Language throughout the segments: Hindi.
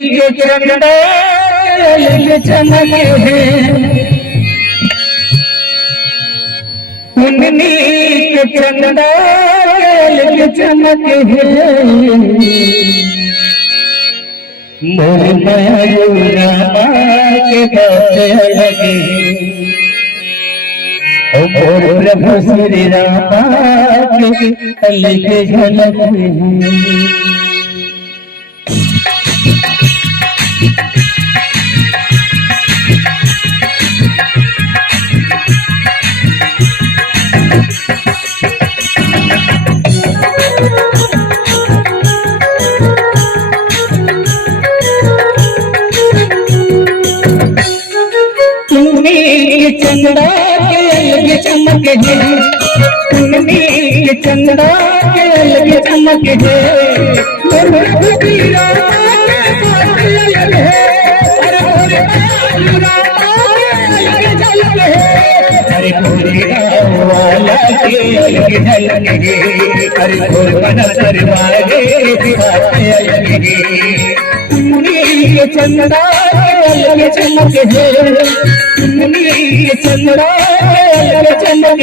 ये चंदा ये चमक है कुंडली के चंदा ये चमक है मोर मयूरा के बात लगे और प्रभु श्री राम के लिखे झलक है चंदा के लगे चमक है कुंडली के चंदा के लगे चमक है मोर अरे वाला के लगे झलक है अरे भोर बना करवाए ये चंदा के चमक है ये चंदा के चमक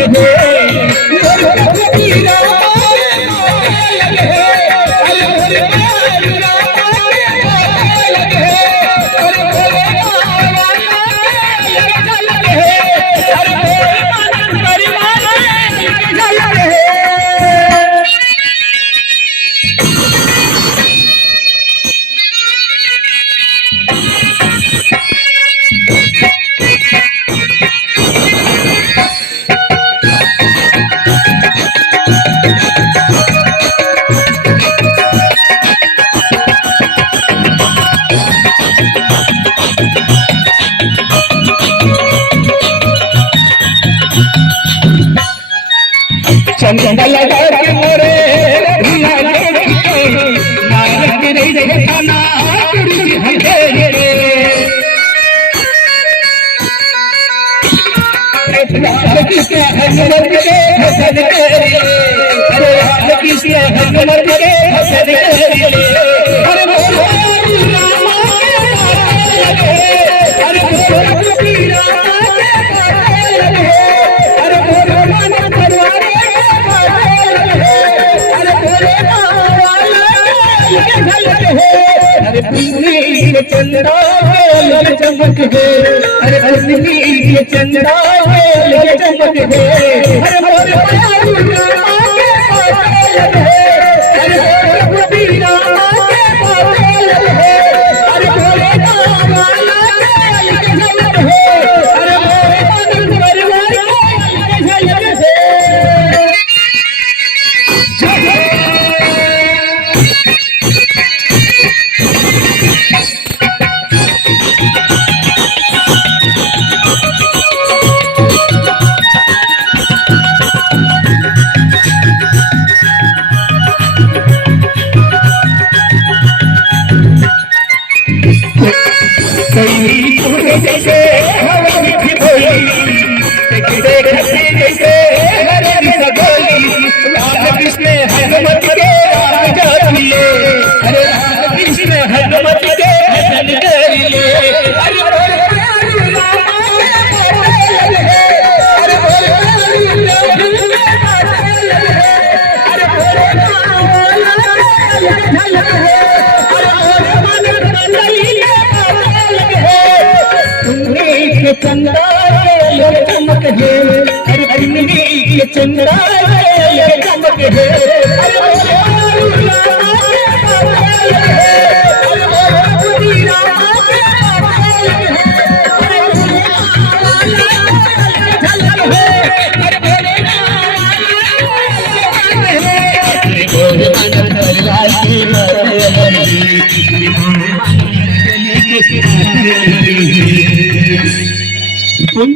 चंदा लगा के मोरे नारक रे खाना किसके हजरत के हसन अरे किसके हजरत के हसन अरे चंद्रा चमक है अरे चंद्रा चमक जैसे जैसे कृष्ण हनुमत के अरे कृष्ण हनुमत के चंद्रा चमक है अरे चंद्रा चमक है